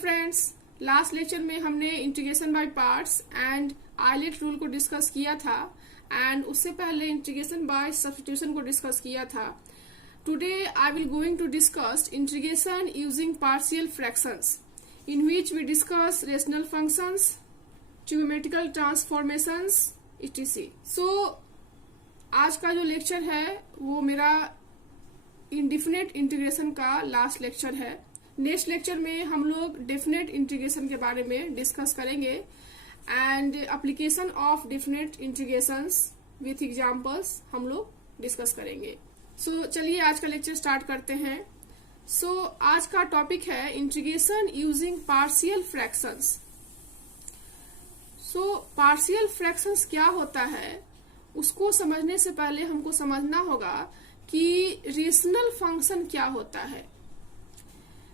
Friends, last lecture में हमने integration by parts and ILATE rule को डिस्कस किया था एंड उससे पहले इंटीग्रेशन बाय सब्स्टिट्यूशन को डिस्कस किया था। Today I will going to discuss integration using partial fractions in which we discuss rational functions, trigonometrical transformations etc. आज का जो लेक्चर है वो मेरा इंडिफिनिट इंटीग्रेशन का लास्ट लेक्चर है। नेक्स्ट लेक्चर में हम लोग डेफिनेट इंटीग्रेशन के बारे में डिस्कस करेंगे and application of definite integrations with examples हम लोग डिस्कस करेंगे। चलिए आज का लेक्चर स्टार्ट करते हैं। आज का टॉपिक है integration using partial fractions. Partial fractions क्या होता है उसको समझने से पहले हमको समझना होगा कि रेशनल फंक्शन क्या होता है।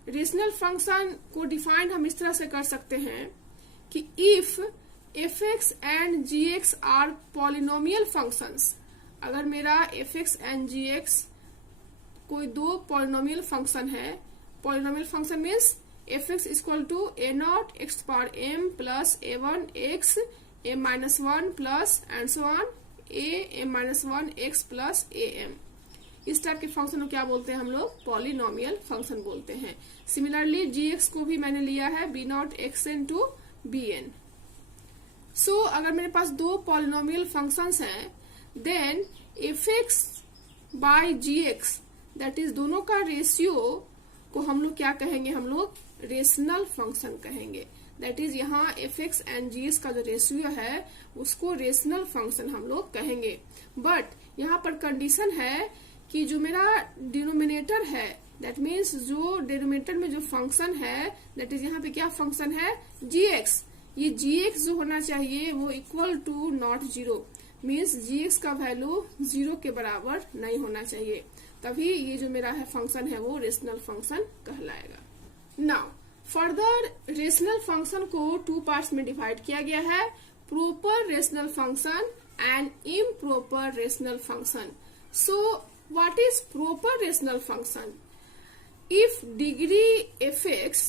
रेशनल फंक्शन को डिफाइन हम इस तरह से कर सकते हैं कि if fx and gx are polynomial functions, अगर मेरा fx एंड gx कोई दो पॉलिनोमियल फंक्शन है, polynomial function means fx equal to a naught x power m plus a1 x m minus 1 plus and so on a m minus 1 x plus am। इस type के function को क्या बोलते हैं हम लोग? पॉलिनोमियल फंक्शन बोलते हैं। सिमिलरली gx को भी मैंने लिया है b naught xn to bn। अगर मेरे पास दो पॉलिनोमियल फंक्शंस हैं then fx by gx that is दोनों का रेशियो को हम लोग क्या कहेंगे? हम लोग रेशनल फंक्शन कहेंगे। दैट इज यहाँ fx एंड gx का जो रेशियो है उसको रेशनल फंक्शन हम लोग कहेंगे। बट यहाँ पर कंडीशन है कि जो मेरा डिनोमिनेटर है दैट मीन्स जो डिनोमिनेटर में जो फंक्शन है दैट इज यहाँ पे क्या फंक्शन है? gx। ये gx जो होना चाहिए वो equal to naught zero, means gx का वैल्यू जीरो के बराबर नहीं होना चाहिए, तभी ये जो मेरा है फंक्शन है वो रेशनल फंक्शन कहलाएगा। नाउ फर्दर रेशनल फंक्शन को टू पार्ट्स में डिवाइड किया गया है, proper rational function and improper rational function. What is proper rational function? If degree fx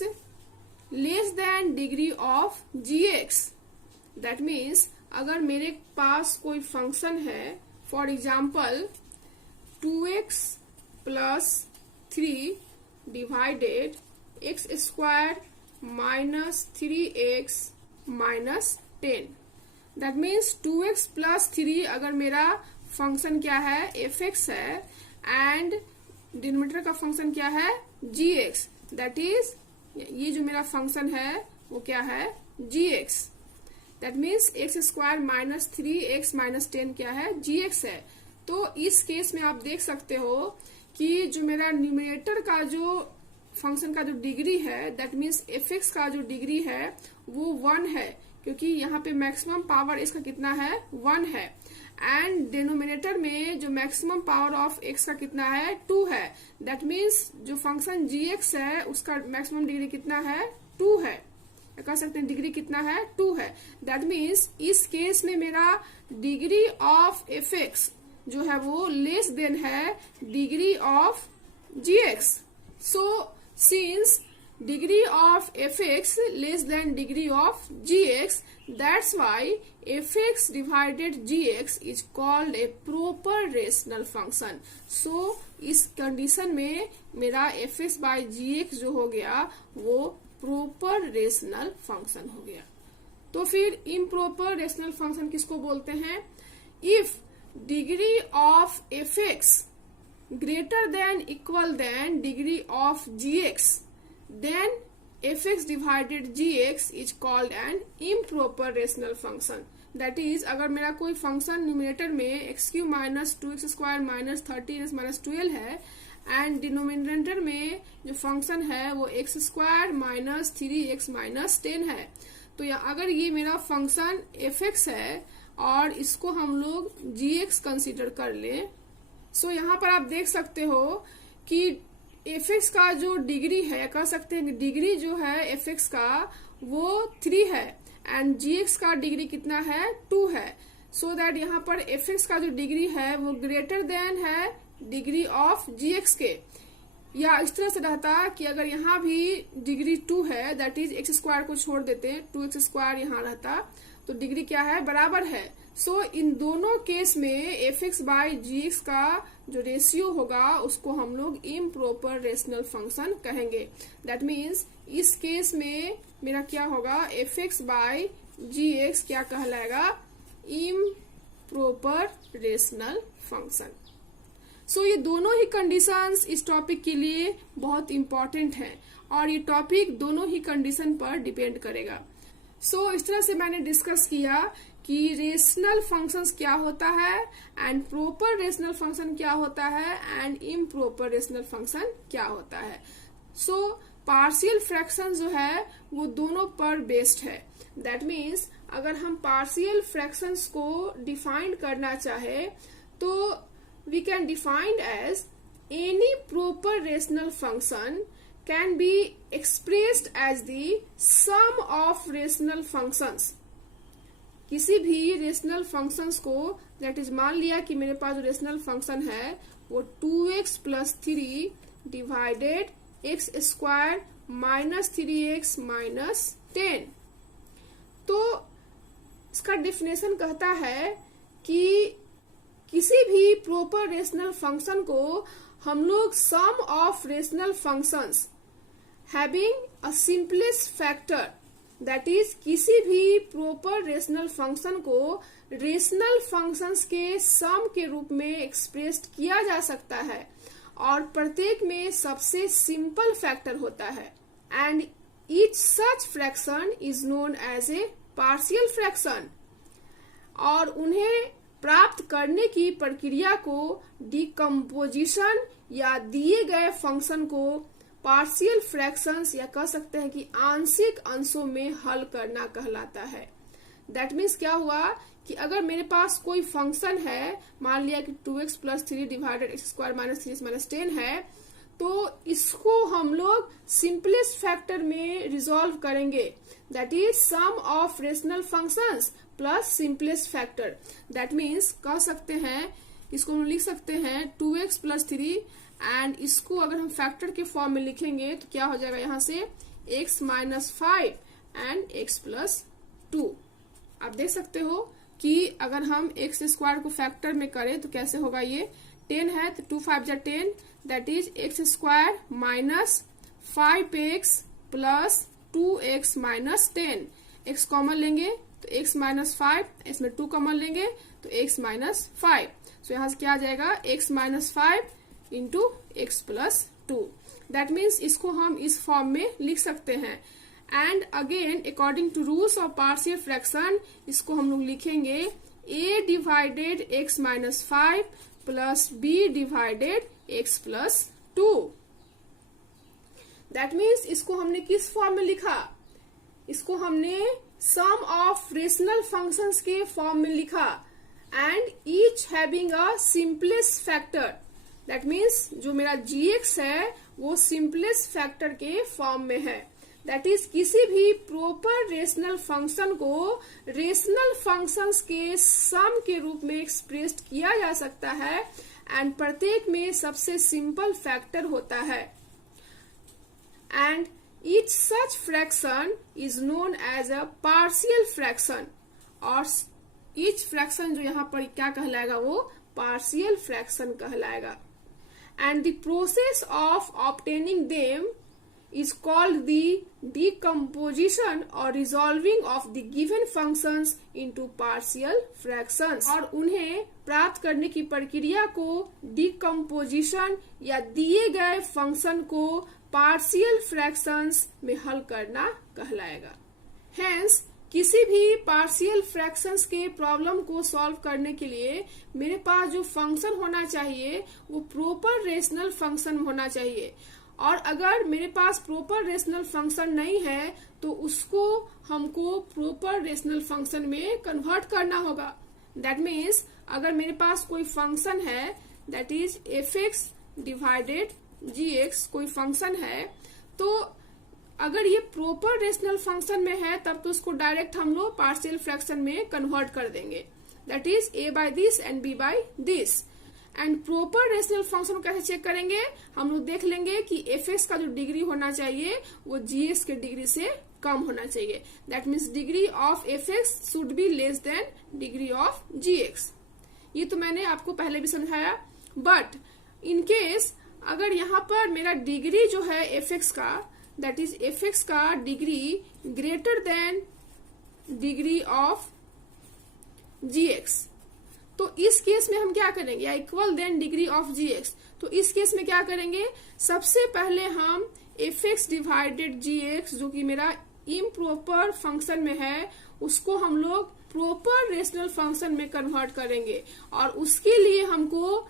less than degree of gx, that means अगर मेरे पास कोई function है for example 2x plus 3 divided x square minus 3x minus 10, that means 2x plus 3 अगर मेरा function क्या है? fx है and denominator का फंक्शन क्या है? gx, दैट इज ये जो मेरा फंक्शन है वो क्या है? gx। That means x square minus 3x minus 10 क्या है? gx है। तो इस केस में आप देख सकते हो कि जो मेरा न्यूमरेटर का जो फंक्शन का जो डिग्री है दैट मीन्स fx का जो डिग्री है वो 1 है, क्योंकि यहाँ पे मैक्सिमम पावर इसका कितना है? 1 है। एंड डिनोमिनेटर में जो मैक्सिमम पावर ऑफ x का कितना है? 2 है। दैट मीन्स जो फंक्शन gx है उसका मैक्सिमम डिग्री कितना है? 2 है। कह सकते हैं डिग्री कितना है? 2 है। दैट मीन्स इस केस में मेरा डिग्री ऑफ fx जो है वो लेस देन है degree of gx। Since degree of fx less than degree of gx, that's why fx divided gx is called a proper rational function. इस condition में मेरा fx by gx जो हो गया वो proper rational function हो गया। तो फिर improper rational function किसको बोलते हैं? If degree of fx greater than equal than degree of gx, then fx divided gx is called an improper rational function. That is अगर मेरा कोई फंक्शन न्यूमिनेटर में x cube minus 2x square minus 13x minus 12 है and denominator में जो function है वो x square minus 3x minus 10 है, तो अगर ये मेरा फंक्शन fx है और इसको हम लोग gx कंसीडर कर लें, यहाँ पर आप देख सकते हो कि fx का जो डिग्री है कह सकते हैं डिग्री जो है fx का वो 3 है एंड gx का डिग्री कितना है? 2 है। दैट यहाँ पर fx का जो डिग्री है वो ग्रेटर देन है डिग्री ऑफ gx के। या इस तरह से रहता कि अगर यहाँ भी डिग्री 2 है, दैट इज एक्स स्क्वायर को छोड़ देते, 2x स्क्वायर यहाँ रहता, तो डिग्री क्या है, बराबर है। सो इन दोनों केस में fx बाई जी का जो रेशियो होगा उसको हम लोग इम्प्रॉपर रेशनल फंक्शन कहेंगे। दैट मीन्स इस केस में मेरा क्या होगा, fx बाई जी क्या कहलाएगा, इम्प्रॉपर रेशनल फंक्शन। सो ये दोनों ही कंडीशंस इस टॉपिक के लिए बहुत इंपॉर्टेंट हैं और ये टॉपिक दोनों ही कंडीशन पर डिपेंड करेगा। सो इस तरह से मैंने डिस्कस किया कि रेशनल फंक्शंस क्या होता है एंड प्रॉपर रेशनल फंक्शन क्या होता है एंड इम्प्रॉपर रेशनल फंक्शन क्या होता है। सो पार्शियल फ्रैक्शन जो है वो दोनों पर बेस्ड है। दैट मीन्स अगर हम पार्शियल फ्रैक्शंस को डिफाइन करना चाहे तो we can define as any proper rational function can be expressed as the sum of rational functions। किसी भी रेशनल फंक्शंस को, दैट इज मान लिया कि मेरे पास जो रेशनल फंक्शन है वो 2x plus 3 divided x square minus 3x minus 10। तो इसका डेफिनेशन कहता है कि किसी भी प्रॉपर रेशनल फंक्शन को हम लोग sum of rational functions having a simplest factor, that is किसी भी प्रॉपर रेशनल फंक्शन को रेशनल फंक्शंस के सम के रूप में एक्सप्रेस्ड किया जा सकता है और प्रत्येक में सबसे सिंपल फैक्टर होता है and each such fraction is known as a partial fraction. और उन्हें प्राप्त करने की प्रक्रिया को डिकम्पोजिशन या दिए गए फंक्शन को पार्शियल फ्रैक्शंस या कह सकते हैं कि आंशिक अंशों में हल करना कहलाता है। दैट मीन्स क्या हुआ कि अगर मेरे पास कोई फंक्शन है, मान लिया कि 2x plus 3 divided x square minus 3x minus 10 है, तो इसको हम लोग सिंपलेस्ट फैक्टर में रिजॉल्व करेंगे, that is sum of rational functions plus simplest factor. That means कह सकते हैं, इसको हम लिख सकते हैं 2x प्लस 3 एंड इसको अगर हम फैक्टर के फॉर्म में लिखेंगे तो क्या हो जाएगा, यहाँ से x minus 5 and x plus 2। आप देख सकते हो कि अगर हम एक्स स्क्वायर को फैक्टर में करें तो कैसे होगा, ये 10 है तो 2 5 जा 10, that is x square minus 5x plus 2x minus 10। x common लेंगे तो x माइनस 5, इसमें 2 कॉमन लेंगे तो x माइनस 5। सो यहाँ से क्या आ जाएगा, x minus 5 into x plus 2। That means इसको हम इस फॉर्म में लिख सकते हैं। And again according to rules of partial fraction इसको हम लोग लिखेंगे a divided x minus 5 plus b divided x plus 2। That means इसको हमने किस फॉर्म में लिखा, इसको हमने सम ऑफ रेशनल फंक्शंस के फॉर्म में लिखा and each having a simplest factor. That means जो मेरा gx है वो सिंपलेस्ट फैक्टर के फॉर्म में है। दैट इज किसी भी प्रॉपर रेशनल फंक्शन को रेशनल फंक्शंस के सम के रूप में एक्सप्रेस्ड किया जा सकता है एंड प्रत्येक में सबसे सिंपल फैक्टर होता है and each such fraction is known as a partial fraction. और ईच फ्रैक्शन जो यहाँ पर क्या कहलाएगा, वो पार्शियल फ्रैक्शन कहलाएगा and the process of obtaining them is called the decomposition or resolving of the given functions into partial fractions। और उन्हें प्राप्त करने की प्रक्रिया को decomposition या दिए गए फंक्शन को partial fractions में हल करना कहलाएगा। Hence किसी भी पार्शियल फ्रैक्शंस के प्रॉब्लम को सॉल्व करने के लिए मेरे पास जो फंक्शन होना चाहिए वो प्रॉपर रेशनल फंक्शन होना चाहिए और अगर मेरे पास प्रॉपर रेशनल फंक्शन नहीं है तो उसको हमको प्रॉपर रेशनल फंक्शन में कन्वर्ट करना होगा। दैट मीन्स अगर मेरे पास कोई फंक्शन है that is fx divided gx कोई फंक्शन है, तो अगर ये प्रॉपर रेशनल फंक्शन में है तब तो उसको डायरेक्ट हम लोग पार्शियल फ्रैक्शन में कन्वर्ट कर देंगे, that is a by this and b by this. And proper rational function को कैसे चेक करेंगे, हम लोग देख लेंगे कि एफ एक्स का जो डिग्री होना चाहिए वो जी एक्स के डिग्री से कम होना चाहिए। That means degree of f x should be less than degree of g x. ये तो मैंने आपको पहले भी समझाया। बट इन केस अगर यहाँ पर मेरा डिग्री जो है एफ एक्स का, दैट इज एफ एक्स का degree greater than degree of g x, तो इस केस में हम क्या करेंगे, या equal than degree of g x, तो इस केस में क्या करेंगे, सबसे पहले हम f x divided g x जो कि मेरा इम्प्रॉपर फंक्शन में है उसको हम लोग प्रॉपर रेशनल फंक्शन में कन्वर्ट करेंगे, और उसके लिए हमको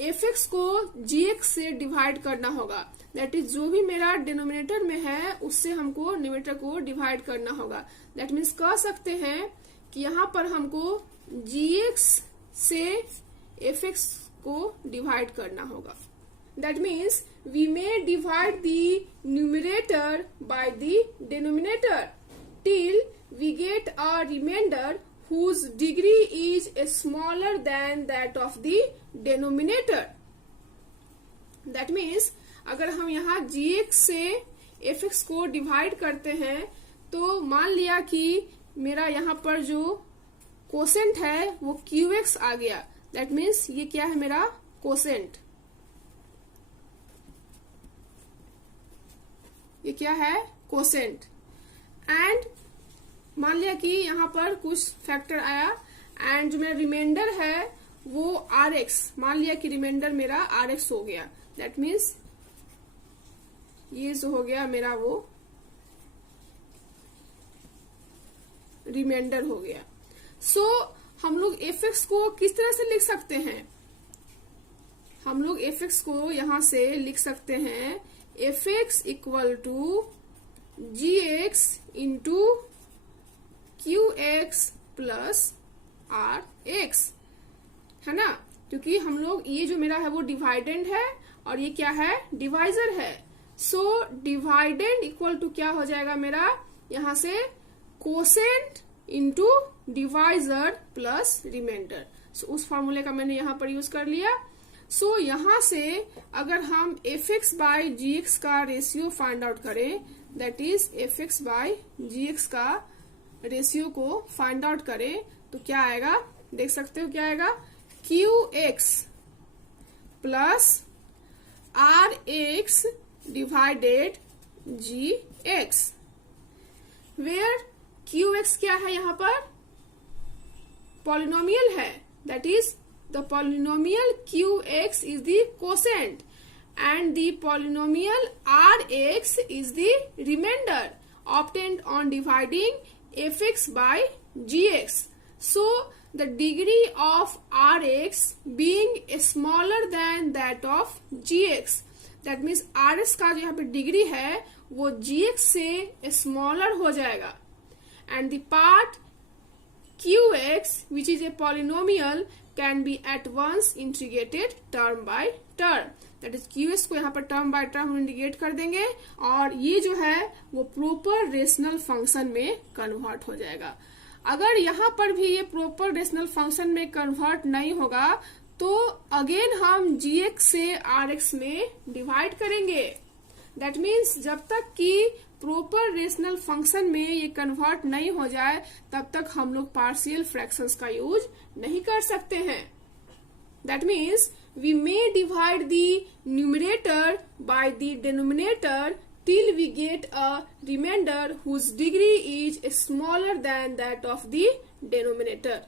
एफ एक्स को जी एक्स से डिवाइड करना होगा। दैट इज जो भी मेरा डिनोमिनेटर में है उससे हमको न्यूमरेटर को डिवाइड करना होगा। दैट मीन्स कह सकते हैं कि यहाँ पर हमको जी एक्स से एफ एक्स को डिवाइड करना होगा। That means we may divide the numerator by the denominator till we get a remainder whose degree is smaller than that of the denominator. That means अगर हम यहाँ gx से fx को divide करते हैं तो मान लिया कि मेरा यहाँ पर जो कोसेंट है वो qx आ गया। That means ये क्या है, मेरा कोसेंट, ये क्या है, कोसेंट। एंड मान लिया कि यहाँ पर कुछ फैक्टर आया एंड जो मेरा रिमाइंडर है वो आर एक्स, मान लिया कि रिमाइंडर मेरा आर एक्स हो गया। दैट मीन्स ये जो हो गया मेरा वो रिमाइंडर हो गया। सो हम लोग एफ एक्स को किस तरह से लिख सकते हैं, हम लोग एफ एक्स को यहां से लिख सकते हैं f x equal to g x into q x plus r x, है ना, क्योंकि हम लोग ये जो मेरा है वो डिवाइडेंड है और ये क्या है, डिवाइजर है। सो डिवाइडेंड इक्वल टू क्या हो जाएगा मेरा, यहां से quotient into divisor plus remainder. So उस फॉर्मूले का मैंने यहाँ पर यूज कर लिया। सो यहां से अगर हम f x by ji x का रेशियो फाइंड आउट करें, that is f x by ji x का रेशियो को फाइंड आउट करें तो क्या आएगा, देख सकते हो क्या आएगा, q x plus r x divided g x, where q x क्या है, यहाँ पर पॉलिनोमियल है। That is the polynomial q x is the quotient and the polynomial Rx is the remainder obtained on dividing fx by gx. So the degree of Rx being smaller than that of gx, that means Rx का जो यहाँ पे degree है वो gx से smaller हो जाएगा, and the part qx which is a polynomial can be at once integrated term by term. That is QS को यहाँ पर टर्म बाय टर्म हम इंडिकेट कर देंगे और ये जो है वो प्रॉपर रेशनल फंक्शन में कन्वर्ट हो जाएगा। अगर यहाँ पर भी ये प्रॉपर रेशनल फंक्शन में कन्वर्ट नहीं होगा तो अगेन हम जीएक्स से आरएक्स में डिवाइड करेंगे। दैट मीन्स जब तक कि प्रॉपर रेशनल फंक्शन में ये कन्वर्ट नहीं हो जाए तब तक हम लोग पार्शियल फ्रैक्शंस का यूज नहीं कर सकते हैं। That means we may divide the numerator by the denominator till we get a remainder whose degree is smaller than that of the denominator.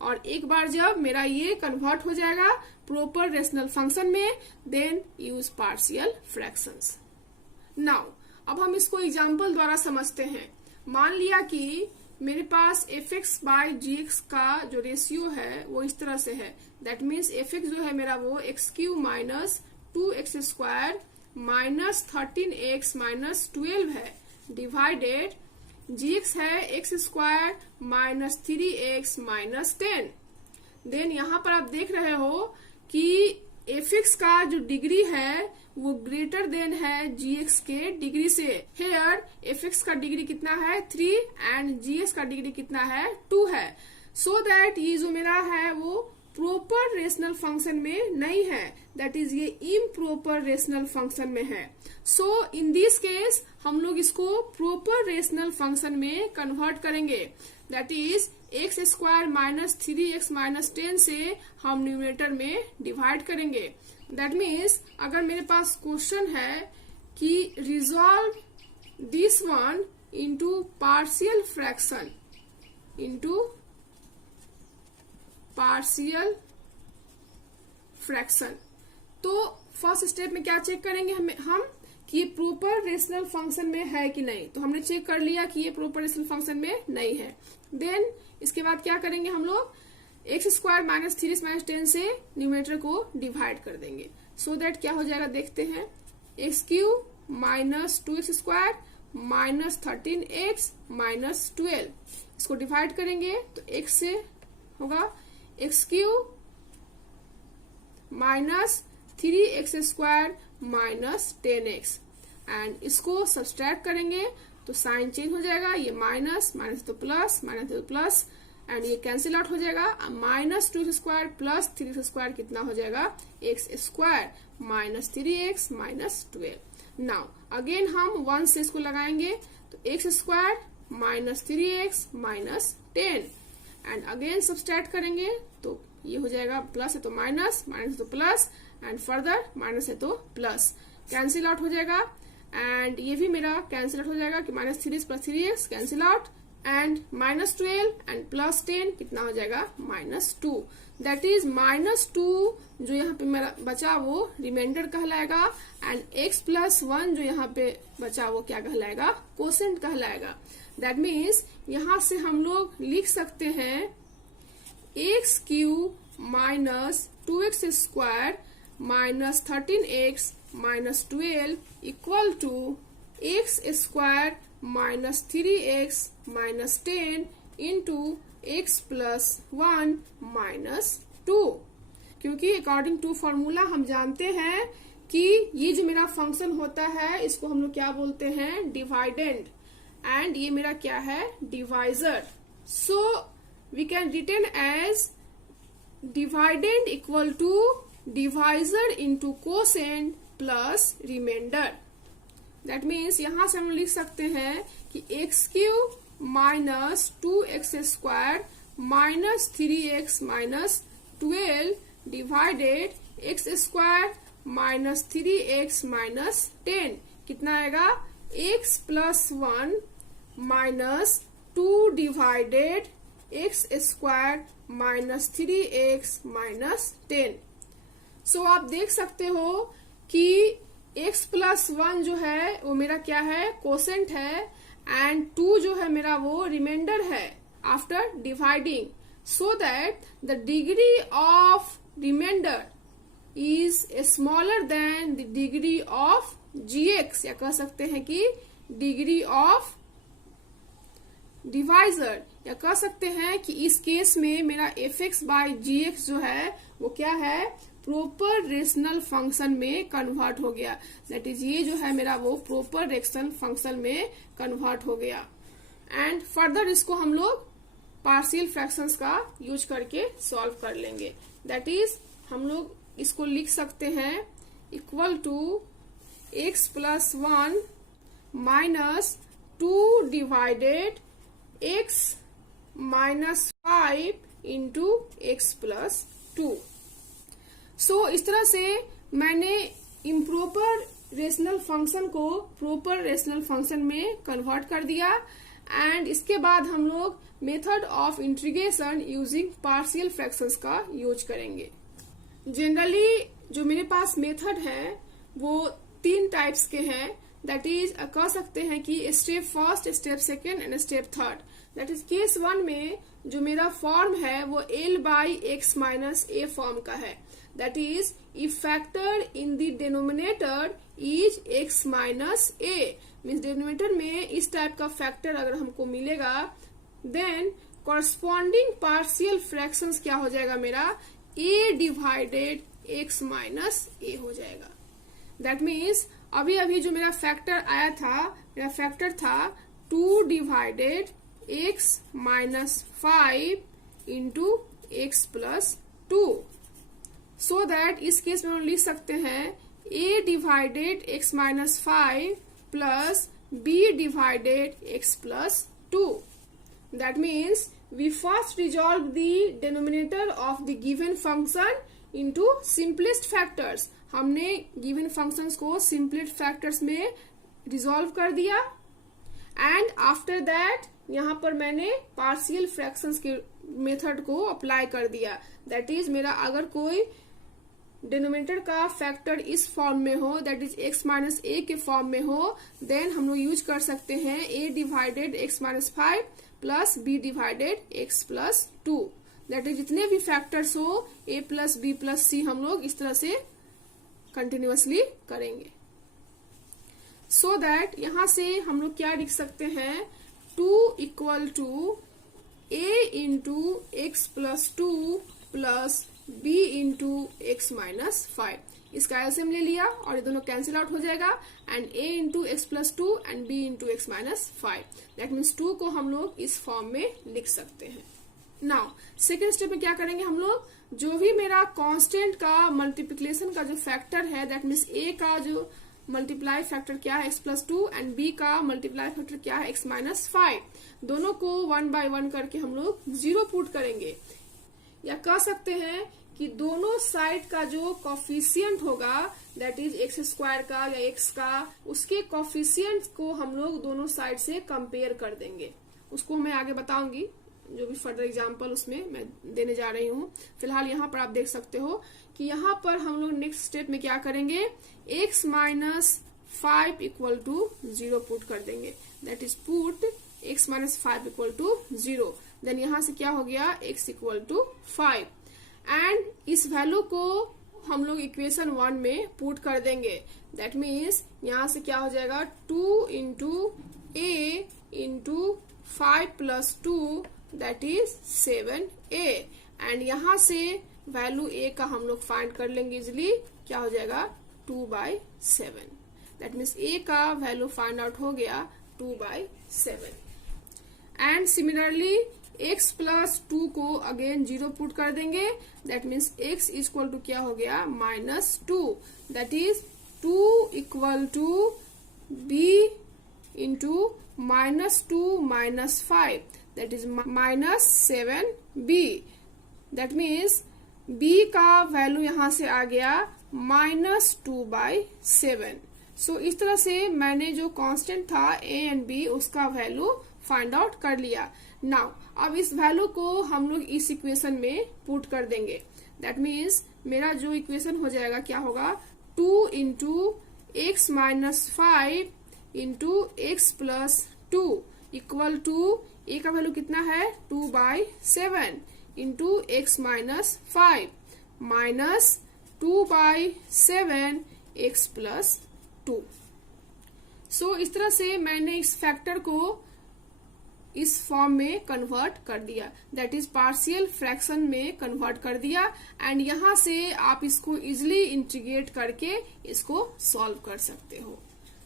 और एक बार जब मेरा ये कन्वर्ट हो जाएगा प्रॉपर रेशनल फंक्शन में, then use partial fractions. Now अब हम इसको एग्जांपल द्वारा समझते हैं। मान लिया कि मेरे पास F x by ji x का जो रेशियो है वो इस तरह से है। दैट मीन्स एफ एक्स जो है मेरा वो x cube minus 2x square minus 13x minus 12 है, डिवाइडेड जी एक्स है x square minus 3x minus 10। Then यहाँ पर आप देख रहे हो कि एफ एक्स का जो डिग्री है वो ग्रेटर देन है जी एक्स के डिग्री से। हेयर एफ एक्स का डिग्री कितना है 3 एंड जी एक्स का डिग्री कितना है 2 है। सो दैट ये जो मेरा है वो प्रॉपर रेशनल फंक्शन में नहीं है, दैट इज ये इम्प्रॉपर रेशनल फंक्शन में है। सो इन दिस केस हम लोग इसको प्रॉपर रेशनल फंक्शन में कन्वर्ट करेंगे, that is x square minus 3x minus 10 से हम न्यूमरेटर में डिवाइड करेंगे। दैट मीन्स अगर मेरे पास क्वेश्चन है कि resolve this one into partial fraction, into partial fraction, तो फर्स्ट स्टेप में क्या चेक करेंगे हम कि ये प्रॉपर रेशनल फंक्शन में है कि नहीं। तो हमने चेक कर लिया कि ये प्रॉपर रेशनल फंक्शन में नहीं है। देन इसके बाद क्या करेंगे हम लोग, x square minus 3x minus 10 से न्यूमरेटर को डिवाइड कर देंगे। सो दैट क्या हो जाएगा देखते हैं, x cube minus 2x square minus 13x minus 12, इसको डिवाइड करेंगे तो x से होगा x cube minus 3x square minus 10x, and इसको सब्सट्रैक्ट करेंगे तो साइन चेंज हो जाएगा, ये माइनस माइनस तो प्लस, माइनस तो प्लस, एंड ये कैंसिल आउट हो जाएगा। Minus 2x square plus 3x square कितना हो जाएगा, x square minus 3x minus 12। Now again हम 1 से इसको लगाएंगे तो x square minus 3x minus 10, and again subtract करेंगे तो ये हो जाएगा, प्लस है तो माइनस, माइनस है तो प्लस, एंड फर्दर माइनस है तो प्लस, कैंसिल आउट हो जाएगा, एंड ये भी मेरा कैंसिल आउट हो जाएगा कि minus 3x plus 3x cancel out, and minus 12 and plus 10 कितना हो जाएगा, माइनस 2। दैट इज माइनस 2 जो यहाँ पे मेरा बचा वो रिमाइंडर कहलाएगा, एंड x प्लस 1 जो यहाँ पे बचा वो क्या कहलाएगा, कोसेंट कहलाएगा। दैट मीन्स यहाँ से हम लोग लिख सकते हैं x cube minus 2x square minus 13x minus 12 equal to x square minus 3x minus 10 into x plus 1 minus 2, क्योंकि अकॉर्डिंग टू फॉर्मूला हम जानते हैं कि ये जो मेरा फंक्शन होता है इसको हम लोग क्या बोलते हैं, डिवाइडेंड, एंड ये मेरा क्या है, divisor. So we can written as dividend equal to divisor into quotient plus remainder. That means यहां से हम लिख सकते हैं कि x cube minus 2x square minus 3x minus 12 divided x square minus 3x minus 10 कितना आएगा, x plus 1 minus 2 divided x square minus 3x minus 10। So आप देख सकते हो कि x प्लस 1 जो है वो मेरा क्या है, कोसेंट है, एंड 2 जो है मेरा वो रिमाइंडर है after dividing, so that the degree of remainder is smaller than the degree of gx, या कह सकते हैं कि डिग्री ऑफ डिवाइजर, या कह सकते हैं कि इस केस में मेरा fx बाई gx जो है वो क्या है, प्रॉपर रेशनल फंक्शन में कन्वर्ट हो गया। दैट इज ये जो है मेरा वो प्रॉपर रेशनल फंक्शन में कन्वर्ट हो गया, एंड फर्दर इसको हम लोग पार्शियल फ्रैक्शंस का यूज करके सॉल्व कर लेंगे। दैट इज हम लोग इसको लिख सकते हैं equal to x plus 1 minus 2 divided x minus 5 into x plus 2। So इस तरह से मैंने इम्प्रॉपर रेशनल फंक्शन को प्रॉपर रेशनल फंक्शन में कन्वर्ट कर दिया, एंड इसके बाद हम लोग method of integration using partial fractions का यूज करेंगे। जनरली जो मेरे पास मेथड है वो 3 टाइप्स के हैं, दैट इज कह सकते हैं कि step first, step second and step third. That is case 1 में जो मेरा फॉर्म है वो l by X minus A form का है। That is if factor in the denominator is x minus A, means denominator में इस टाइप का फैक्टर अगर हमको मिलेगा देन कॉरस्पॉन्डिंग पार्शियल फ्रैक्शंस क्या हो जाएगा मेरा, a डिवाइडेड x माइनस ए हो जाएगा। दैट मीन्स अभी अभी जो मेरा फैक्टर आया था, मेरा फैक्टर था 2 divided x minus 5 into x plus 2, so that इस केस में हम लिख सकते हैं a divided x minus 5 plus b divided x plus 2. That means we first resolve the denominator of the given function into simplest factors. हमने given functions को simplest factors में resolve कर दिया and after that यहाँ पर मैंने partial fractions के method को अप्लाई कर दिया. That is मेरा अगर कोई डिनोमिनेटर का फैक्टर इस फॉर्म में हो, दैट इज x माइनस ए के फॉर्म में हो, देन हम लोग यूज कर सकते हैं a divided x minus 5 plus b divided x plus 2. That is जितने भी फैक्टर्स हो a plus b plus c हम लोग इस तरह से कंटिन्यूअसली करेंगे. सो दैट यहां से हम लोग क्या लिख सकते हैं, 2 equal to a into x plus 2 plus b into x minus 5. इसका एलसीएम ले लिया और ये दोनों कैंसिल आउट हो जाएगा and a into x plus 2 and b into x minus 5. That means 2 को हम लोग इस फॉर्म में लिख सकते हैं. नाउ सेकेंड स्टेप में क्या करेंगे, हम लोग जो भी मेरा कांस्टेंट का मल्टीप्लिकेशन का जो फैक्टर है, दैट मीन्स a का जो मल्टीप्लाई फैक्टर क्या है x प्लस 2 एंड b का मल्टीप्लाई फैक्टर क्या है x माइनस 5, दोनों को 1 बाय 1 करके हम लोग 0 पुट करेंगे. या कह सकते हैं कि दोनों साइड का जो कॉफिशियंट होगा, दैट इज एक्स स्क्वायर का या एक्स का, उसके कॉफिशियंट को हम लोग दोनों साइड से कंपेयर कर देंगे. उसको मैं आगे बताऊंगी, जो भी फर्दर एग्जांपल उसमें मैं देने जा रही हूँ. फिलहाल यहाँ पर आप देख सकते हो कि यहाँ पर हम लोग नेक्स्ट स्टेप में क्या करेंगे, x minus 5 equal to 0 put कर देंगे. That is put x minus 5 equal to 0. Then यहाँ से क्या हो गया, x इक्वल टू 5 एंड इस वैल्यू को हम लोग इक्वेशन 1 में पुट कर देंगे. दैट मीन्स यहाँ से क्या हो जाएगा, 2 into A into 5 plus 2 that is 7a and यहाँ से वैल्यू a का हम लोग फाइंड कर लेंगे इजिली. क्या हो जाएगा, 2/7. दैट मीन्स a का वैल्यू फाइंड आउट हो गया 2/7. एंड सिमिलरली x प्लस 2 को अगेन 0 पुट कर देंगे. That means x equal to क्या हो गया, minus 2. That is 2 equal to b into minus 2 minus 5, that is minus 7b. That means b का वैल्यू यहां से आ गया माइनस 2/7. सो इस तरह से मैंने जो कांस्टेंट था a एंड b उसका वैल्यू फाइंड आउट कर लिया. नाउ अब इस वैल्यू को हम लोग इस इक्वेशन में पुट कर देंगे. दैट मीन्स मेरा जो इक्वेशन हो जाएगा क्या होगा, 2 into x minus 5 into x plus 2 equal to A का वैल्यू कितना है, 2/7 into x minus 5 minus 2/7 X plus 2. So इस तरह से मैंने इस फैक्टर को इस फॉर्म में कन्वर्ट कर दिया, दैट इज पार्शियल फ्रैक्शन में कन्वर्ट कर दिया एंड यहाँ से आप इसको इजिली इंटीग्रेट करके इसको सॉल्व कर सकते हो.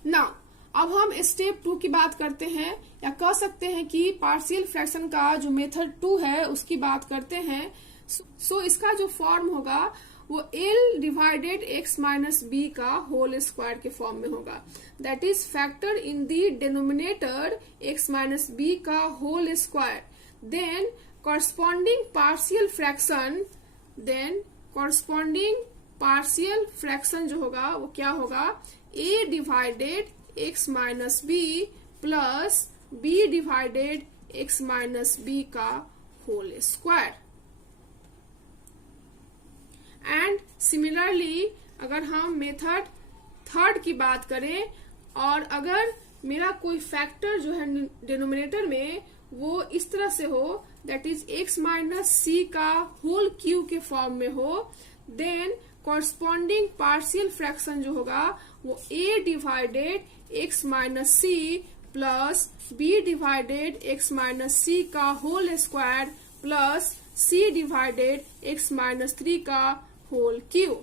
नाउ अब हम स्टेप 2 की बात करते हैं, या कह सकते हैं कि पार्शियल फ्रैक्शन का जो मेथड 2 है उसकी बात करते हैं. सो इसका जो फॉर्म होगा वो l divided x minus b का होल स्क्वायर के फॉर्म में होगा. That is factor in the denominator x minus b का whole square. Then corresponding partial fraction जो होगा वो क्या होगा, a divided x minus b plus b divided x minus b का होल स्क्वायर. एंड सिमिलरली अगर हम मेथड 3 की बात करें और अगर मेरा कोई फैक्टर जो है डिनोमिनेटर में वो इस तरह से हो, that is x minus c का होल क्यू के फॉर्म में हो, देन कॉरस्पॉन्डिंग पार्शियल फ्रैक्शन जो होगा वो a divided x minus c plus b divided x minus c का whole square plus c divided x minus 3 का होल क्यू.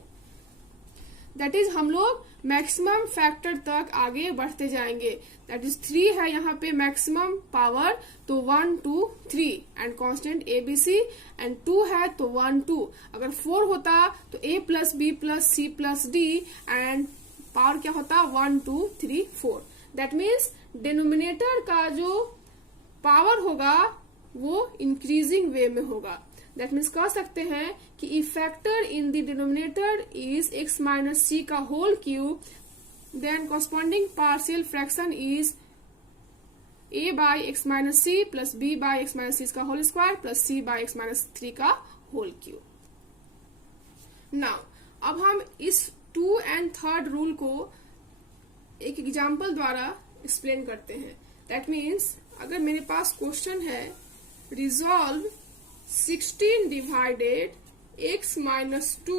दैट इज हम लोग मैक्सिमम फैक्टर तक आगे बढ़ते जाएंगे। दैट इज 3 है यहाँ पे मैक्सिमम पावर, तो 1 2 3 एंड कांस्टेंट ABC, एंड 2 है तो 1 2। अगर 4 होता तो A plus B plus C plus D and power क्या होता 1 2 3 4। दैट मीन्स डिनोमिनेटर का जो पावर होगा वो इंक्रीजिंग वे में होगा। दैट मीन्स कह सकते हैं कि if factor in the denominator is x minus C का whole cube, then corresponding partial fraction is a by X minus C plus b by X minus C का whole square plus c by X minus 3 का whole cube. Now अब हम इस 2 and 3rd rule को एक example द्वारा explain करते हैं। दैट मीन्स अगर मेरे पास क्वेश्चन है resolve 16 divided x minus 2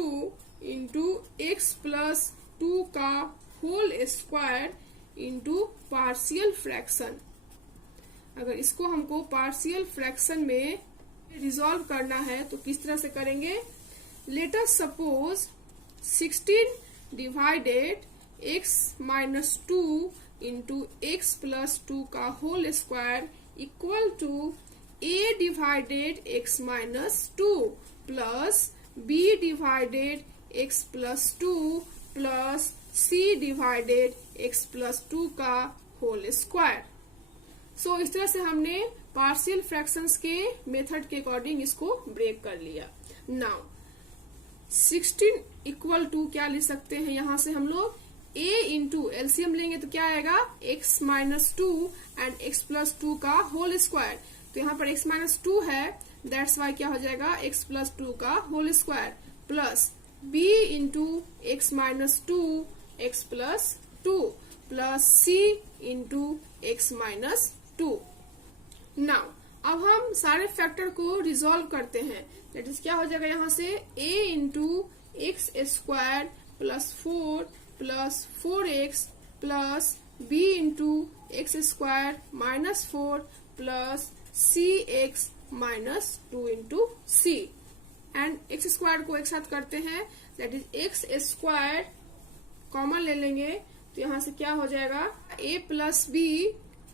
into x plus 2 का whole square into partial fraction. अगर इसको हमको पार्शियल फ्रैक्शन में रिजॉल्व करना है तो किस तरह से करेंगे? Let us suppose 16 divided x minus 2 into x plus 2 का whole square equal to a divided x minus 2 plus b divided x plus 2 plus c divided x plus 2 का होल स्क्वायर। सो इस तरह से हमने पार्शियल फ्रैक्शंस के method के according इसको break कर लिया। नाउ 16 इक्वल टू क्या लिख सकते हैं? यहां से हम लोग a इंटू एलसीएम लेंगे तो क्या आएगा x minus 2 and x plus 2 का होल स्क्वायर। तो यहाँ पर x माइनस 2 है, दैट्स वाई क्या हो जाएगा x प्लस 2 का whole square plus b into x minus 2 x plus 2 plus c into x minus 2। Now अब हम सारे फैक्टर को रिजॉल्व करते हैं। दैट इज क्या हो जाएगा यहाँ से a into x square plus 4 plus 4x plus b into x square minus 4 plus cx minus 2 into c and x square को एक साथ करते हैं। That is x square common ले लेंगे तो यहाँ से क्या हो जाएगा a प्लस बी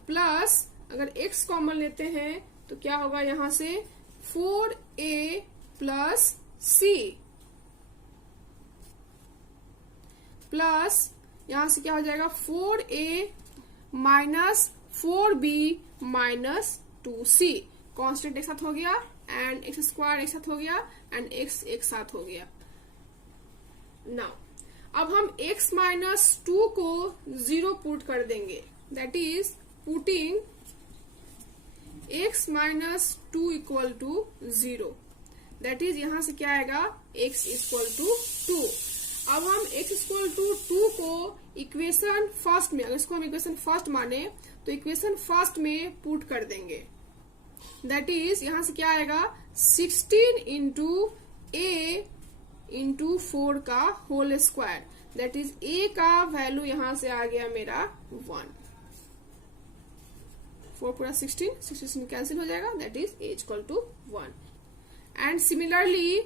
प्लस अगर x कॉमन लेते हैं तो क्या होगा यहाँ से 4a प्लस c प्लस यहाँ से क्या हो जाएगा 4a minus 4b minus 2c। Constant एक साथ हो गया एंड एक्स स्क्वायर एक साथ हो गया एंड x एक साथ हो गया। नाउ अब हम x माइनस 2 को 0 पुट कर देंगे। That is putting x minus 2 equal to 0। That is यहां से क्या आएगा x इक्वल टू 2। अब हम x इक्वल टू 2 को इक्वेशन फर्स्ट में, अगर इसको हम इक्वेशन फर्स्ट माने तो इक्वेशन फर्स्ट में पुट कर देंगे। दैट इज यहां से क्या आएगा 16 इंटू a इंटू 4 का whole square. That is a का वैल्यू यहां से आ गया मेरा 1। 4 पूरा 16 कैंसिल हो जाएगा। That is a equal to 1 and similarly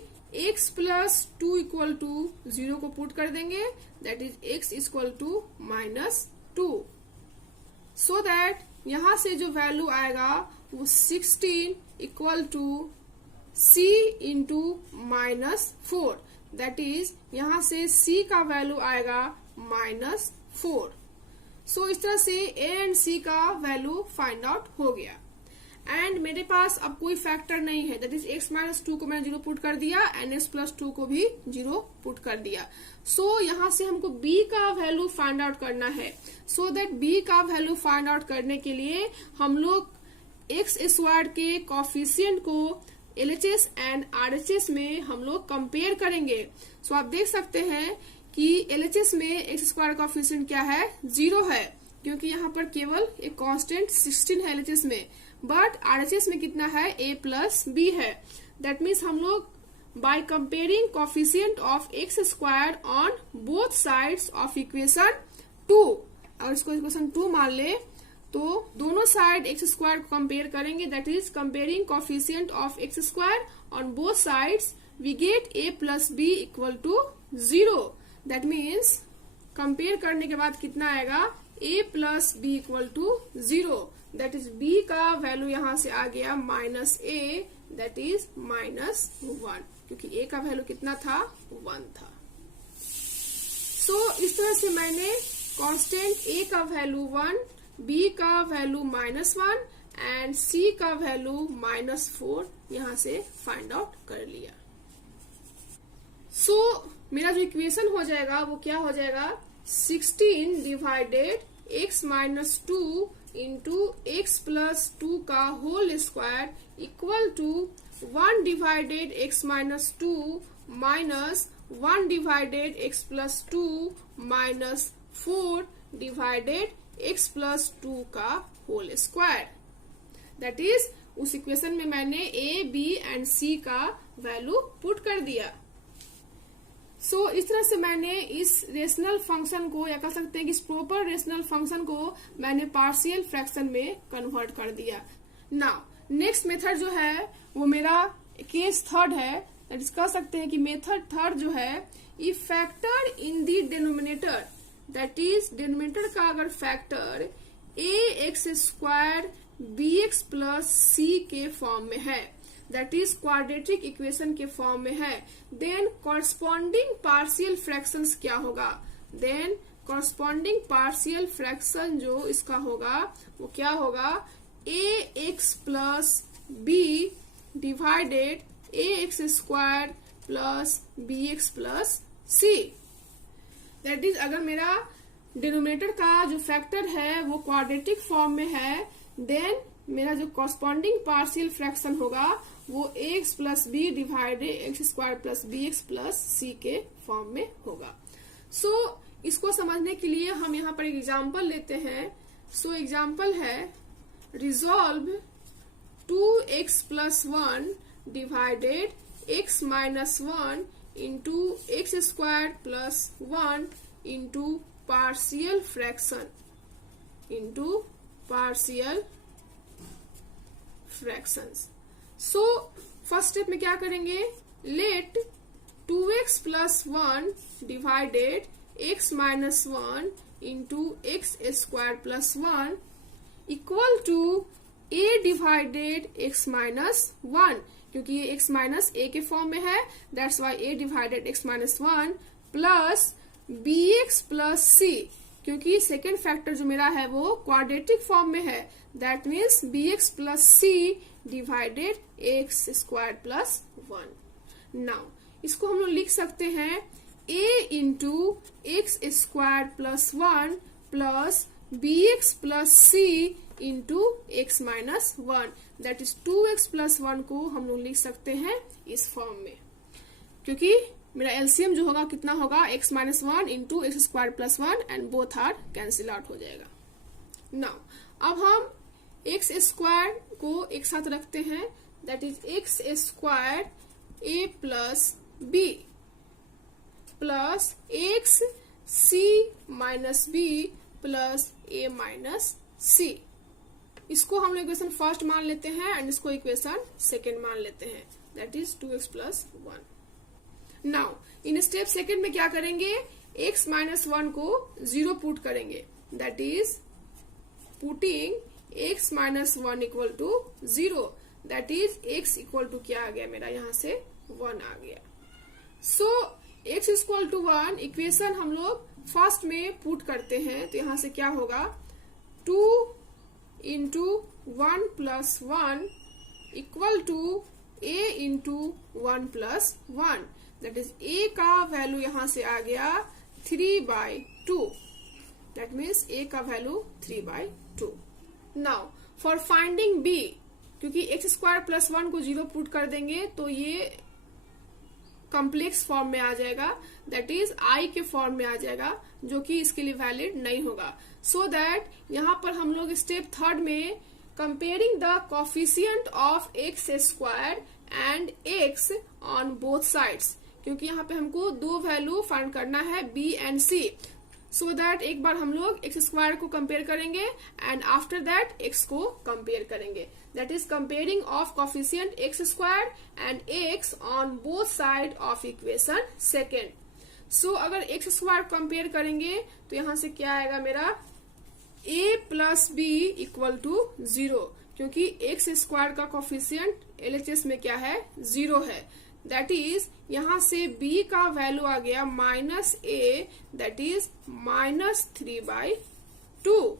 x plus 2 equal to 0 को पुट कर देंगे। That is x equal to minus 2 so that यहां से जो वैल्यू आएगा वो 16 equal to c into minus 4। That is यहां से c का वैल्यू आएगा माइनस 4। सो इस तरह से a एंड c का वैल्यू फाइंड आउट हो गया एंड मेरे पास अब कोई फैक्टर नहीं है। दैट इज x माइनस 2 को मैंने 0 पुट कर दिया एंड x प्लस 2 को भी 0 पुट कर दिया। सो यहाँ से हमको b का वैल्यू फाइंड आउट करना है। सो दैट b का वैल्यू फाइंड आउट करने के लिए हम लोग एक्स स्क्वायर के कॉफिशिएंट को LHS एंड RHS में हम लोग कंपेयर करेंगे। सो आप देख सकते हैं कि LHS में एक्स स्क्वायर कॉफिशिएंट क्या है 0 है, क्योंकि यहाँ पर केवल एक कांस्टेंट 16 है LHS में, बट RHS में कितना है a प्लस बी है। दैट मीन्स हम लोग by comparing coefficient of x square on both sides of equation 2, अगर इसको इक्वेशन 2 मान ले तो दोनों साइड एक्स स्क्वायर को कंपेयर करेंगे। That is comparing coefficient of x square on both sides we get a plus b equal to 0। That means compare करने के बाद कितना आएगा, a plus b equal to 0, that is b का value यहां से आ गया -a, दैट इज -1, क्योंकि a का वैल्यू कितना था, 1 था। सो इस तरह से मैंने कांस्टेंट a का वैल्यू 1, b का वैल्यू -1 एंड c का वैल्यू -4 यहां से फाइंड आउट कर लिया। सो मेरा जो इक्वेशन हो जाएगा वो क्या हो जाएगा, 16 divided x minus 2 into x plus 2 का whole square equal to 1 divided x minus 2 minus 1 divided x plus 2 minus 4 divided x plus 2 का होल स्क्वायर। दैट इज उस इक्वेशन में मैंने a, b एंड c का वैल्यू पुट कर दिया। सो इस तरह से मैंने इस रेशनल फंक्शन को, या कह सकते हैं कि इस प्रॉपर रेशनल फंक्शन को मैंने पार्शियल फ्रैक्शन में कन्वर्ट कर दिया। नाउ नेक्स्ट मेथड जो है वो मेरा केस थर्ड है, दैट इज कह सकते हैं कि मेथड थर्ड जो है, if factor in the denominator, that is denominator का अगर factor ax² bx plus c के फॉर्म में है, दैट इज क्वाड्रेटिक इक्वेशन के फॉर्म में है, देन कॉरस्पॉन्डिंग पार्शियल फ्रैक्शंस क्या होगा, देन कॉरस्पॉन्डिंग पार्शियल फ्रैक्शन जो इसका होगा वो क्या होगा, ax plus b divided ax² plus bx plus c। That is अगर मेरा डिनोमिनेटर का जो फैक्टर है वो क्वाड्रेटिक फॉर्म में है, देन मेरा जो कॉरस्पॉन्डिंग पार्शियल फ्रैक्शन होगा वो ax plus b divided x² plus bx plus c के फॉर्म में होगा। सो इसको समझने के लिए हम यहाँ पर एक एग्जाम्पल लेते हैं। सो एग्जाम्पल है, resolve 2x plus 1 divided x minus 1 into x² plus 1 into partial fraction into partial fractions. So first step में क्या करेंगे, let 2x plus 1 divided x minus 1 into x² plus 1 equal to a divided x minus 1, क्योंकि ये x minus a के form में है, that's why a divided x minus 1 plus bx plus c, क्योंकि second factor जो मेरा है वो क्वाड्रेटिक फॉर्म में है, that means bx plus c divided x² plus 1। Now इसको हम लोग लिख सकते हैं a into x² plus 1 plus bx plus c into x minus 1, that is 2x plus 1 को हम लोग लिख सकते हैं इस फॉर्म में, क्योंकि मेरा एलसीएम जो होगा कितना होगा, x minus 1 into x² plus 1 and both are cancel out हो जाएगा। नाउ अब हम x² को एक साथ रखते हैं, that is x² a plus b plus x c minus b plus a minus c। इसको हम लोग इक्वेशन फर्स्ट मान लेते हैं एंड इसको इक्वेशन सेकेंड मान लेते हैं, that is 2x plus 1। Now in step second में क्या करेंगे, x माइनस 1 को 0 पुट करेंगे, that is putting x minus 1 equal to 0, that is x equal to क्या आ गया मेरा, यहाँ से 1 आ गया। So x equal to 1 equation हम लोग फर्स्ट में पुट करते हैं, तो यहाँ से क्या होगा, 2 into 1 plus 1 equal to a into 1 plus 1, that is a का वैल्यू यहाँ से आ गया 3/2, दैट मीन्स a का value 3/2। Now for finding b, क्योंकि x² प्लस 1 को 0 पुट कर देंगे तो ये कॉम्प्लेक्स फॉर्म में आ जाएगा, दैट इज i के फॉर्म में आ जाएगा, जो कि इसके लिए वैलिड नहीं होगा। सो दैट यहाँ पर हम लोग स्टेप थर्ड में comparing the coefficient of x² and x on both sides, क्योंकि यहाँ पे हमको दो वैल्यू फाइंड करना है b and c, so that एक बार हम लोग x² को कंपेयर करेंगे एंड आफ्टर दैट x को कंपेयर करेंगे, that is comparing of coefficient x² and x on both side of equation second. So अगर एक्स स्क्वायर कंपेयर करेंगे तो यहां से क्या आएगा मेरा a plus b equal to 0, क्योंकि एक्स स्क्वायर का कोफिशिएंट LHS में क्या है 0 है। दैट इज यहां से b का वैल्यू आ गया -a, that is -3/2।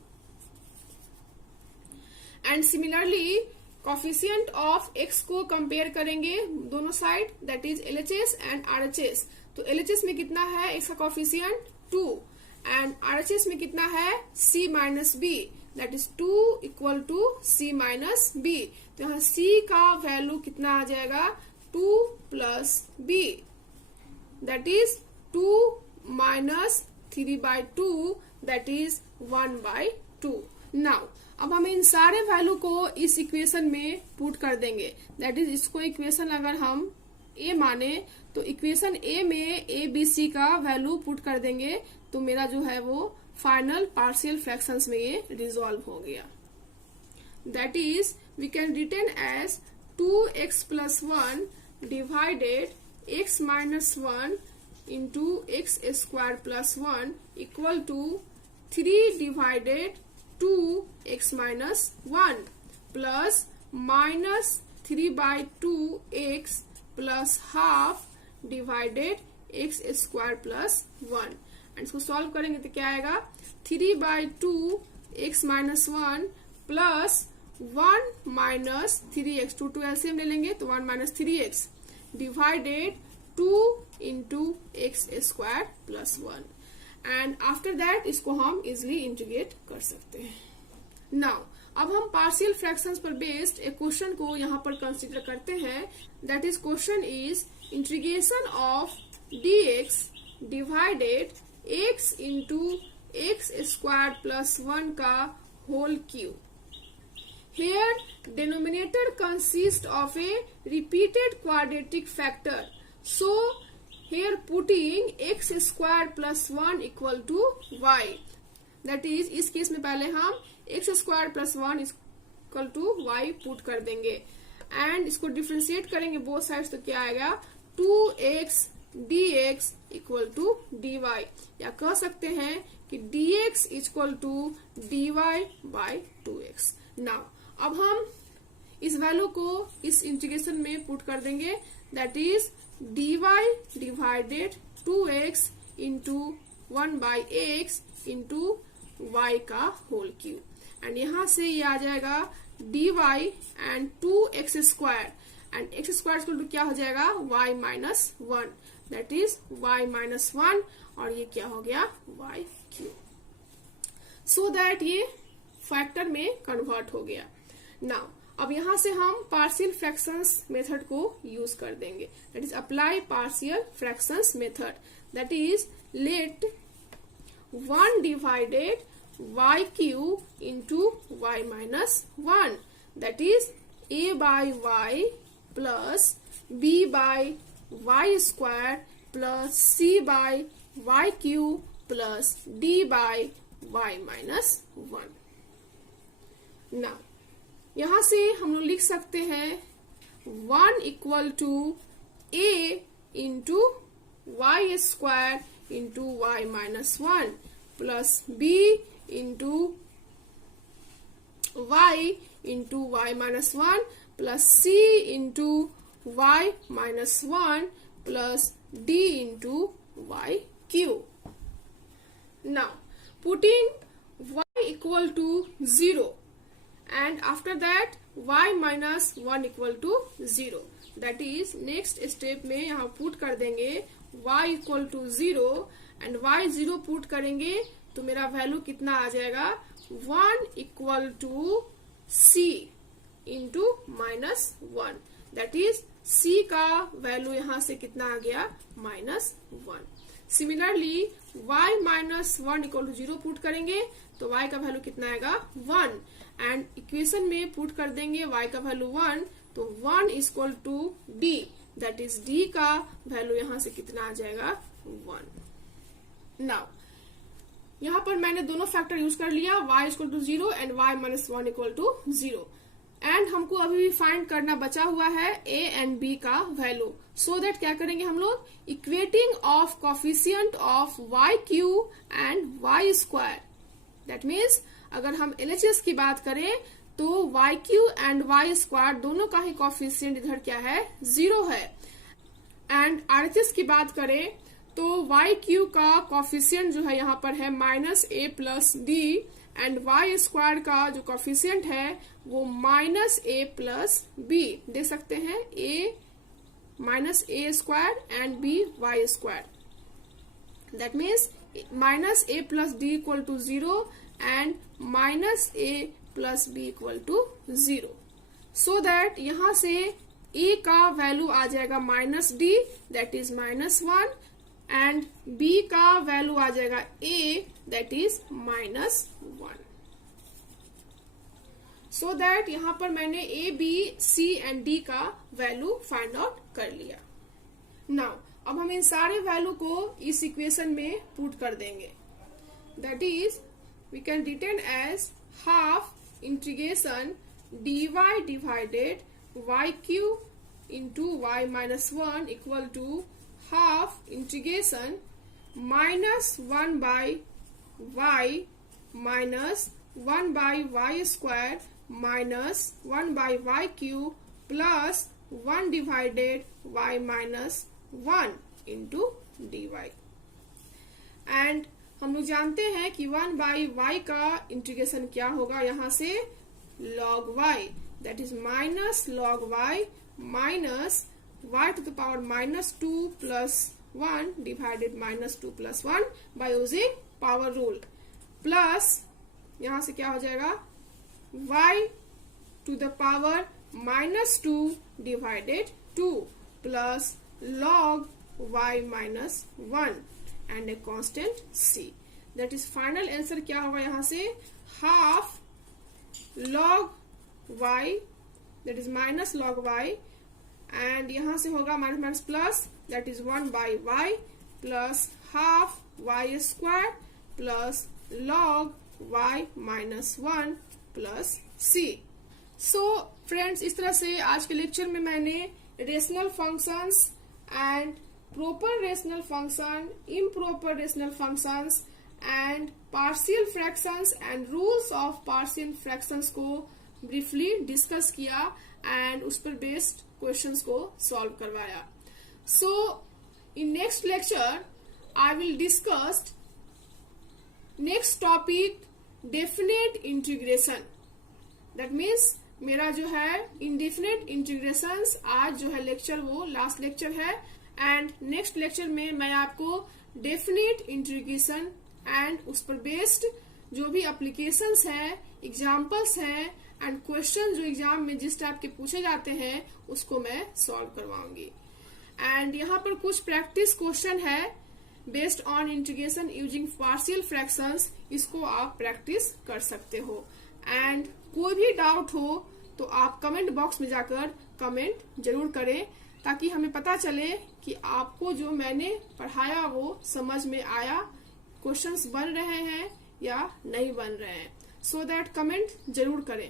And similarly coefficient of x को कंपेयर करेंगे दोनों side, that is LHS and RHS। तो LHS में कितना है x का कोफिशिएंट 2 एंड RHS में कितना है c minus b, that is 2 equal to c minus b. तो यहाँ c का वैल्यू कितना आ जाएगा 2 plus b, that is 2 minus 3/2, that is 1/2। Now अब हम इन सारे वैल्यू को इस इक्वेशन में पुट कर देंगे, दैट इज इसको इक्वेशन अगर हम a माने तो इक्वेशन a में a b c का वैल्यू पुट कर देंगे तो मेरा जो है वो फाइनल पार्शियल फ्रैक्शंस में ये रिजॉल्व हो गया। That is we can written as 2x plus 1 divided x minus 1 into x square plus 1 equal to 3 divided 2x minus 1 plus -3/2x plus half divided x square plus 1। And इसको solve करेंगे तो क्या आएगा 3/2x minus 1 plus 1 minus 3x, 2 LCM ले लेंगे तो 1 minus 3x divided 2 into x square plus 1। And after that इसको हम इजिली इंटीग्रेट कर सकते हैं। नाउ अब हम पार्शियल फ्रैक्शंस पर बेस्ड एक क्वेश्चन को यहाँ पर कंसीडर करते हैं, that is question is integration of dx divided x into x square plus 1 का whole cube. Here denominator consists of a repeated quadratic factor. So here putting x square plus 1 equal to y. That is इस case में पहले हम x square plus 1 equal to y put कर देंगे and इसको differentiate करेंगे both sides तो क्या आएगा 2x dx equal to dy, या कह सकते हैं कि dx equal to dy by 2x। Now अब हम इस वैल्यू को इस इंटीग्रेशन में पुट कर देंगे, that is dy divided 2x into 1/x into y का होल क्यूब। एंड यहां से ये आ जाएगा dy and 2x square and x square equal to क्या हो जाएगा y minus 1, that is y minus 1 और ये क्या हो गया y क्यूब। सो दैट ये फैक्टर में कन्वर्ट हो गया। नाउ अब यहां से हम पार्शियल फ्रैक्शंस मेथड को यूज कर देंगे, that is apply partial fractions method, that is let 1 divided y cube into y minus 1, that is a by y plus b by y square plus c by y cube plus d by y minus 1। Now यहां से हम लोग लिख सकते हैं 1 equal to a into y square into y minus 1 plus b into y into y minus 1 plus c into y minus 1 plus d into y cube. Now putting y equal to 0 and after that y minus 1 equal to 0, that is next step में यहाँ put कर देंगे y equal to 0 and y 0 put करेंगे तो मेरा value कितना आ जाएगा 1 equal to c into minus 1, that is c का वैल्यू यहाँ से कितना आ गया -1। Similarly y minus 1 equal to 0 put करेंगे तो y का वैल्यू कितना आएगा 1 एंड इक्वेशन में पुट कर देंगे y का वैल्यू 1 तो 1 equal to d, that is d का वैल्यू यहां से कितना आ जाएगा 1। नाउ यहां पर मैंने दोनों फैक्टर यूज कर लिया y equal to 0 and y minus 1 equal to 0। And हमको अभी भी फाइंड करना बचा हुआ है a एंड b का वैल्यू। सो दैट क्या करेंगे हम लोग, equating of coefficient of y cube and y square. That means अगर हम LHS की बात करें तो y cube and y square दोनों का ही कोफिशिएंट इधर क्या है, 0 है। एंड RHS की बात करें तो y क्यू का कोफिशिएंट जो है यहाँ पर है -a plus D and y square का जो कोफिशिएंट है वो -a प्लस बी। दे सकते हैं a -a square and b y square. That means -a plus d equal to 0 and -a plus b equal to 0। So that यहाँ से a का value आ जाएगा -d that is -1 and b का value आ जाएगा a that is -1। So that यहाँ पर मैंने a, b, c and d का वैल्यू फाइंड आउट कर लिया। नाउ अब हम इन सारे वैल्यू को इस इक्वेशन में पुट कर देंगे। That is we can written as half integration dy divided y cube into y -1 equal to half integration -1 by y minus 1 by y square minus 1 by y cube plus 1 divided y minus 1 into dy। And हम लोग जानते हैं कि 1 by y का integration क्या होगा, यहाँ से log y that is minus log y minus y to the power -2 plus 1 divided -2 plus 1 by using power rule plus यहाँ से क्या हो जाएगा y to the power -2 divided 2 plus log y minus 1 and a constant c। that is final answer क्या होगा यहाँ से half log y that is minus log y and यहां से होगा minus minus plus that is 1 by y plus half y square plus log y minus 1 plus c। So friends, इस तरह से आज के लेक्चर में मैंने rational functions and proper rational function, improper rational functions and partial fractions and rules of partial fractions को briefly discuss किया and उस पर बेस्ड क्वेश्चंस को सॉल्व करवाया। सो in next lecture I will discuss next topic definite integration. That means मेरा जो है indefinite integrations आज जो है लेक्चर वो लास्ट लेक्चर है एंड नेक्स्ट लेक्चर में मैं आपको डेफिनेट इंटीग्रेशन एंड उस पर बेस्ड जो भी एप्लीकेशंस हैं, एग्जाम्पल्स हैं एंड क्वेश्चन जो एग्जाम में जिस टाइप के पूछे जाते हैं उसको मैं सॉल्व करवाऊंगी। एंड यहाँ पर कुछ प्रैक्टिस क्वेश्चन है based on integration using partial fractions, इसको आप प्रैक्टिस कर सकते हो। एंड कोई भी डाउट हो तो आप कमेंट बॉक्स में जाकर कमेंट जरूर करें ताकि हमें पता चले कि आपको जो मैंने पढ़ाया वो समझ में आया, क्वेश्चंस बन रहे हैं या नहीं बन रहे हैं। सो दैट कमेंट जरूर करें।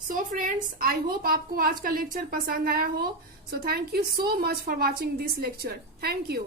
सो फ्रेंड्स, आई होप आपको आज का लेक्चर पसंद आया हो। So thank you so much for watching this lecture. Thank you.